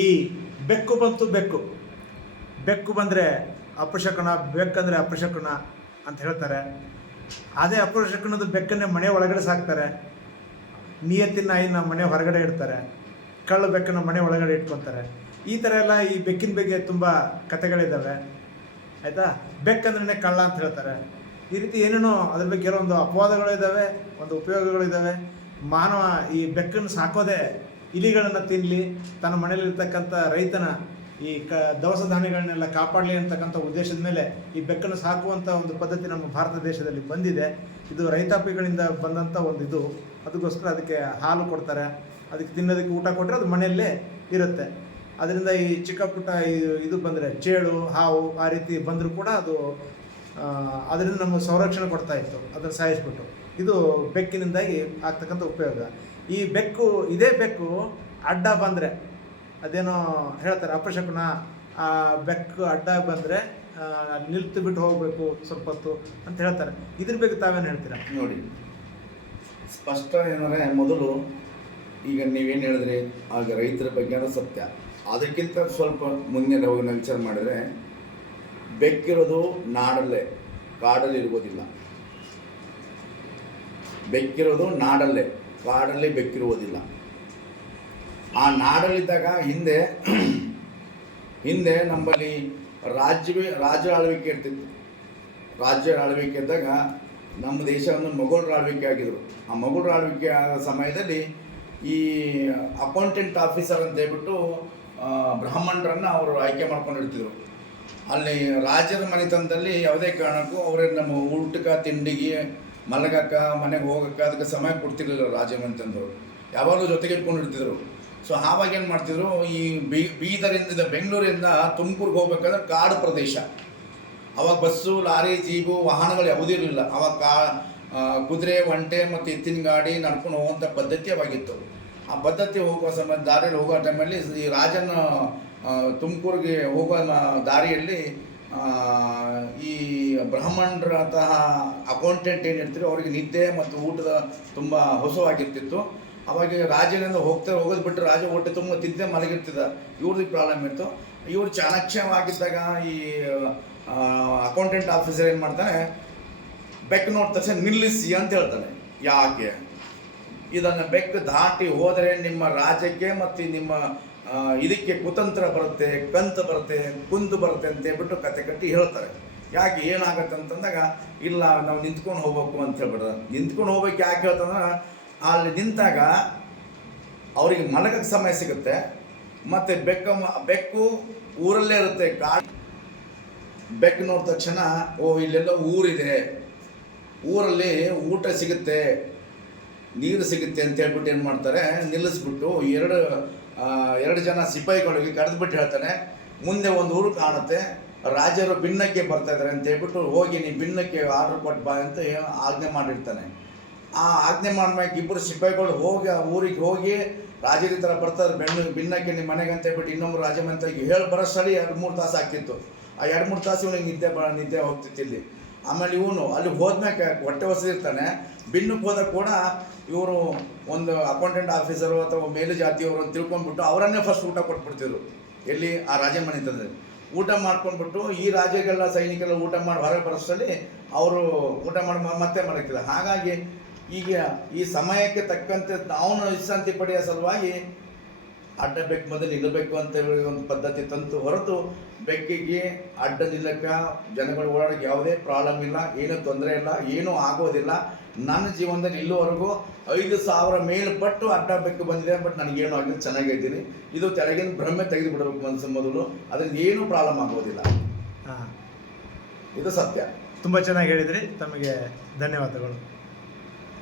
ಈ ಬೆಕ್ಕು ಬಂತು, ಬೆಕ್ಕು ಬಂದರೆ ಅಪಶಕುನ, ಬೆಕ್ಕಂದರೆ ಅಪಶಕುನ ಅಂತ ಹೇಳ್ತಾರೆ. ಅದೇ ಅಪಶಕುನದ ಬೆಕ್ಕನ್ನೇ ಮನೆ ಒಳಗಡೆ ಸಾಕ್ತಾರೆ. ನಿಯತ್ತಿನ ನಾಯಿನ ಮನೆ ಹೊರಗಡೆ ಇಡ್ತಾರೆ, ಕಳ್ಳ ಬೆಕ್ಕನ್ನ ಮನೆ ಒಳಗಡೆ ಇಟ್ಕೊತಾರೆ. ಈ ಥರ ಎಲ್ಲ ಈ ಬೆಕ್ಕಿನ ಬಗ್ಗೆ ತುಂಬ ಕಥೆಗಳಿದ್ದಾವೆ, ಆಯಿತಾ. ಬೆಕ್ಕಂದ್ರೆ ಕಳ್ಳ ಅಂತ ಹೇಳ್ತಾರೆ. ಈ ರೀತಿ ಏನೇನೋ ಅದ್ರ ಬಗ್ಗೆ ಇರೋ ಒಂದು ಅಪವಾದಗಳು ಇದ್ದಾವೆ, ಒಂದು ಉಪಯೋಗಗಳಿದ್ದಾವೆ. ಮಾನವ ಈ ಬೆಕ್ಕನ್ನು ಸಾಕೋದೇ ಇಲಿಗಳನ್ನು ತಿನ್ನಲಿ, ತನ್ನ ಮನೇಲಿರ್ತಕ್ಕಂಥ ರೈತನ ಈ ದವಸ ಧಾನ್ಯಗಳನ್ನೆಲ್ಲ ಕಾಪಾಡಲಿ ಅಂತಕ್ಕಂಥ ಉದ್ದೇಶದ ಮೇಲೆ ಈ ಬೆಕ್ಕನ್ನು ಸಾಕುವಂಥ ಒಂದು ಪದ್ಧತಿ ನಮ್ಮ ಭಾರತ ದೇಶದಲ್ಲಿ ಬಂದಿದೆ. ಇದು ರೈತಾಪಿಗಳಿಂದ ಬಂದಂಥ ಒಂದು ಇದು. ಅದಕ್ಕೋಸ್ಕರ ಅದಕ್ಕೆ ಹಾಲು ಕೊಡ್ತಾರೆ, ಅದಕ್ಕೆ ತಿನ್ನೋದಕ್ಕೆ ಊಟ ಕೊಟ್ಟರೆ ಅದು ಮನೆಯಲ್ಲೇ ಇರುತ್ತೆ. ಅದರಿಂದ ಈ ಚಿಕ್ಕ ಪುಟ್ಟ ಇದು ಬಂದರೆ, ಚೇಳು, ಹಾವು ಆ ರೀತಿ ಬಂದರೂ ಕೂಡ ಅದು ಅದರಿಂದ ನಮಗೆ ಸಂರಕ್ಷಣೆ ಕೊಡ್ತಾ ಇತ್ತು, ಅದನ್ನು ಸಾಯಿಸ್ಬಿಟ್ಟು. ಇದು ಬೆಕ್ಕಿನಿಂದಾಗಿ ಆಗ್ತಕ್ಕಂಥ ಉಪಯೋಗ. ಈ ಬೆಕ್ಕು, ಇದೇ ಬೆಕ್ಕು ಅಡ್ಡ ಬಂದರೆ, ಅದೇನೋ ಹೇಳ್ತಾರೆ ಅಪಶಕುನ, ಆ ಬೆಕ್ಕು ಅಡ್ಡ ಬಂದರೆ ನಿಲ್ತು ಬಿಟ್ಟು ಹೋಗಬೇಕು ಸ್ವಲ್ಪ ಹೊತ್ತು ಅಂತ ಹೇಳ್ತಾರೆ. ಇದ್ರ ಬಗ್ಗೆ ತಾವೇನು ಹೇಳ್ತೀರಾ? ನೋಡಿ, ಸ್ಪಷ್ಟ ಏನಂದರೆ, ಮೊದಲು ಈಗ ನೀವೇನು ಹೇಳಿದ್ರಿ ಆಗ ರೈತರ ಬಗ್ಗೆ ಅನ್ನೋ ಸತ್ಯ. ಅದಕ್ಕಿಂತ ಸ್ವಲ್ಪ ಮುಂದೆ ಹೋಗಿ ನಾವು ವಿಚಾರ ಮಾಡಿದರೆ, ಬೆಕ್ಕಿರೋದು ನಾಡಲ್ಲೇ, ಕಾಡಲ್ಲಿ ಇರ್ಬೋದಿಲ್ಲ. ಬೆಕ್ಕಿರೋದು ನಾಡಲ್ಲೇ, ಕಾಡಲ್ಲಿ ಬೆಕ್ಕಿರುವುದಿಲ್ಲ. ಆ ನಾಡಲ್ಲಿದ್ದಾಗ ಹಿಂದೆ ನಮ್ಮಲ್ಲಿ ರಾಜ್ಯ ಆಳ್ವಿಕೆ ಇರ್ತಿತ್ತು. ರಾಜ್ಯ ಆಳ್ವಿಕೆ ಇದ್ದಾಗ ನಮ್ಮ ದೇಶವನ್ನು ಮೊಘಲರ ಆಳ್ವಿಕೆ ಆಗಿದ್ರು. ಆ ಮೊಘಲರ ಆಳ್ವಿಕೆ ಆದ ಸಮಯದಲ್ಲಿ ಈ ಅಕೌಂಟೆಂಟ್ ಆಫೀಸರ್ ಅಂತ ಹೇಳ್ಬಿಟ್ಟು ಬ್ರಾಹ್ಮಣರನ್ನು ಅವರು ಆಯ್ಕೆ ಮಾಡ್ಕೊಂಡಿರ್ತಿದ್ರು. ಅಲ್ಲಿ ರಾಜ್ಯದ ಮನೆತನದಲ್ಲಿ ಯಾವುದೇ ಕಾರಣಕ್ಕೂ ಅವರೇ ನಮ್ಮ ಊಟಕ್ಕೆ, ತಿಂಡಿಗೆ, ಮಲಗಕ್ಕ, ಮನೆಗೆ ಹೋಗಕ್ಕೆ ಅದಕ್ಕೆ ಸಮಯ ಕೊಡ್ತಿರ್ಲಿಲ್ಲ ರಾಜ್ಯ ಮನೆತನದವರು. ಯಾವಾಗಲೂ ಜೊತೆಗೆ ಇಟ್ಕೊಂಡಿರ್ತಿದ್ರು. ಸೊ ಆವಾಗ ಏನು ಮಾಡ್ತಿದ್ರು, ಈ ಬೀದರಿಂದ, ಬೆಂಗಳೂರಿಂದ ತುಮಕೂರಿಗೆ ಹೋಗ್ಬೇಕಾದ್ರೆ ಕಾಡು ಪ್ರದೇಶ. ಅವಾಗ ಬಸ್ಸು, ಲಾರಿ, ಜೀಬು, ವಾಹನಗಳು ಯಾವುದೂ ಇರಲಿಲ್ಲ. ಅವಾಗ ಕುದುರೆ, ಒಂಟೆ ಮತ್ತು ಎತ್ತಿನ ಗಾಡಿ ನಡ್ಕೊಂಡು ಹೋಗುವಂಥ ಪದ್ಧತಿ ಅವಾಗಿತ್ತು. ಆ ಪದ್ಧತಿ ಹೋಗುವ ಸಮಯ, ದಾರಿಯಲ್ಲಿ ಹೋಗೋ ಟೈಮಲ್ಲಿ ಈ ರಾಜನ ತುಮಕೂರಿಗೆ ಹೋಗುವ ದಾರಿಯಲ್ಲಿ ಈ ಬ್ರಾಹ್ಮಣರಂತಹ ಅಕೌಂಟೆಂಟ್ ಏನಿರ್ತೀರೋ ಅವರಿಗೆ ನಿದ್ದೆ ಮತ್ತು ಊಟದ ತುಂಬ ಹೊಸವಾಗಿರ್ತಿತ್ತು. ಅವಾಗ ರಾಜನಿಂದ ಹೋಗೋದು ಬಿಟ್ಟು ರಾಜ ಹೊಟ್ಟೆ ತುಂಬ ತಿಂದೆ ಮಲಗಿರ್ತಿದ್ದ. ಇವ್ರದ್ದು ಪ್ರಾಬ್ಲಮ್ ಇತ್ತು. ಇವ್ರು ಚಾಣಾಕ್ಷವಾಗಿದ್ದಾಗ ಈ ಅಕೌಂಟೆಂಟ್ ಆಫೀಸರ್ ಏನು ಮಾಡ್ತಾನೆ, ಬೆಕ್ಕು ನೋಡಿದ ತಕ್ಷಣ ನಿಲ್ಲಿಸಿ ಅಂತ ಹೇಳ್ತಾನೆ. ಯಾಕೆ? ಇದನ್ನು ಬೆಕ್ಕು ದಾಟಿ ಹೋದರೆ ನಿಮ್ಮ ರಾಜ್ಯಕ್ಕೆ ಮತ್ತು ನಿಮ್ಮ ಇದಕ್ಕೆ ಕುತಂತ್ರ ಬರುತ್ತೆ, ಕಂತು ಬರುತ್ತೆ, ಕುಂದು ಬರುತ್ತೆ ಅಂತ ಹೇಳ್ಬಿಟ್ಟು ಕತೆ ಕಟ್ಟಿ ಹೇಳ್ತಾರೆ. ಯಾಕೆ, ಏನಾಗತ್ತೆ ಅಂತಂದಾಗ, ಇಲ್ಲ ನಾವು ನಿಂತ್ಕೊಂಡು ಹೋಗ್ಬೇಕು ಅಂತ ಹೇಳ್ಬಿಡ್ತಾರೆ. ನಿಂತ್ಕೊಂಡು ಹೋಗ್ಬೇಕು ಯಾಕೆ ಹೇಳ್ತಂದ್ರೆ, ಅಲ್ಲಿ ನಿಂತಾಗ ಅವರಿಗೆ ಮಲಗಕ್ಕೆ ಸಮಯ ಸಿಗುತ್ತೆ. ಮತ್ತು ಬೆಕ್ಕು ಊರಲ್ಲೇ ಇರುತ್ತೆ. ಬೆಕ್ಕು ನೋಡಿದ ತಕ್ಷಣ, ಓ ಇಲ್ಲೆಲ್ಲ ಊರಿದೆ, ಊರಲ್ಲಿ ಊಟ ಸಿಗುತ್ತೆ, ನೀರು ಸಿಗುತ್ತೆ ಅಂತ ಹೇಳ್ಬಿಟ್ಟು ಏನು ಮಾಡ್ತಾರೆ, ನಿಲ್ಲಿಸ್ಬಿಟ್ಟು ಎರಡು ಜನ ಸಿಪಾಯಿಗಳಿಗೆ ಕರೆದುಬಿಟ್ಟು ಹೇಳ್ತಾನೆ, ಮುಂದೆ ಒಂದು ಊರು ಕಾಣುತ್ತೆ, ರಾಜರು ಭಿನ್ನಕ್ಕೆ ಬರ್ತಾ ಇದ್ದಾರೆ ಅಂತ ಹೇಳ್ಬಿಟ್ಟು ಹೋಗಿ ನೀವು ಭಿನ್ನಕ್ಕೆ ಆರ್ಡರ್ ಕೊಟ್ಟು ಬಾ ಅಂತ ಆಜ್ಞೆ ಮಾಡಿರ್ತಾನೆ. ಆ ಆಜ್ಞೆ ಮಾಡ್ಬೇಕು ಇಬ್ಬರು ಸಿಪಾಯಿಗಳು ಹೋಗಿ ಆ ಊರಿಗೆ ಹೋಗಿ, ರಾಜರ ಥರ ಬರ್ತಾರೆ ಭಿನ್ನಕ್ಕೆ ನಿಮ್ಮ ಮನೆಗೆ ಅಂತ ಹೇಳ್ಬಿಟ್ಟು ಇನ್ನೊಬ್ಬರು ರಾಜಮಂತ್ರಿಗೆ ಹೇಳಿ ಬರೋಷ್ಟರಲ್ಲಿ 2-3 ತಾಸು ಆಗ್ತಿತ್ತು. ಆ 2-3 ತಾಸು ಇವನಿಗೆ ನಿದ್ದೆ ಹೋಗ್ತಿತ್ತು ಇಲ್ಲಿ. ಆಮೇಲೆ ಇವನು ಅಲ್ಲಿ ಹೋದ್ಮೇಲೆ ಹೊಟ್ಟೆ ಹೊಸದಿರ್ತಾನೆ. ಭಿನ್ನಕ್ಕೆ ಹೋದಾಗ ಕೂಡ ಇವರು ಒಂದು ಅಕೌಂಟೆಂಟ್ ಆಫೀಸರು ಅಥವಾ ಮೇಲು ಜಾತಿಯವರು ಅಂತ ತಿಳ್ಕೊಂಡ್ಬಿಟ್ಟು ಅವರನ್ನೇ ಫಸ್ಟ್ ಊಟ ಕೊಟ್ಬಿಡ್ತಿದ್ರು. ಎಲ್ಲಿ? ಆ ರಾಜ ಮನೆತನದಲ್ಲಿ ಊಟ ಮಾಡ್ಕೊಂಡ್ಬಿಟ್ಟು ಈ ರಾಜ್ಯಗೆಲ್ಲ ಸೈನಿಕರೆಲ್ಲ ಊಟ ಮಾಡಿ ಹೊರಗೆ ಬರೋಷ್ಟರಲ್ಲಿ ಅವರು ಊಟ ಮಾಡಿ ಮತ್ತೆ ಮಲಗ್ತಿದ್ರು. ಹಾಗಾಗಿ ಈಗ ಈ ಸಮಯಕ್ಕೆ ತಕ್ಕಂತೆ ಅವನು ವಿಶ್ರಾಂತಿ ಪಡೆಯೋ ಸಲುವಾಗಿ ಅಡ್ಡ ಬೆಕ್ಕು ಮೊದಲು ನಿಲ್ಲಬೇಕು ಅಂತ ಹೇಳಿ ಒಂದು ಪದ್ಧತಿ ತಂತು ಹೊರತು, ಬೆಕ್ಕಿಗೆ ಅಡ್ಡ ನಿಲ್ಲಕ್ಕೆ ಜನಗಳು ಓಡಾಡೋಕ್ಕೆ ಯಾವುದೇ ಪ್ರಾಬ್ಲಮ್ ಇಲ್ಲ, ಏನೂ ತೊಂದರೆ ಇಲ್ಲ, ಏನೂ ಆಗೋದಿಲ್ಲ. ನನ್ನ ಜೀವನದಲ್ಲಿ ಇಲ್ಲಿವರೆಗೂ 5,000 ಮೇಲ್ಪಟ್ಟು ಅಡ್ಡ ಬೆಕ್ಕು ಬಂದಿದೆ. ಬಟ್ ನನಗೇನು ಆಗಿದ್ದು, ಚೆನ್ನಾಗಿದ್ದೀನಿ. ಇದು ತೆಳಗಿನ ಭ್ರಮೆ ತೆಗೆದು ಬಿಡಬೇಕು ಮನಸ್ಸು ಮೊದಲು, ಅದರಿಂದ ಏನೂ ಪ್ರಾಬ್ಲಮ್ ಆಗೋದಿಲ್ಲ. ಇದು ಸತ್ಯ. ತುಂಬ ಚೆನ್ನಾಗಿ ಹೇಳಿದ್ರಿ. ತಮಗೆ ಧನ್ಯವಾದಗಳು.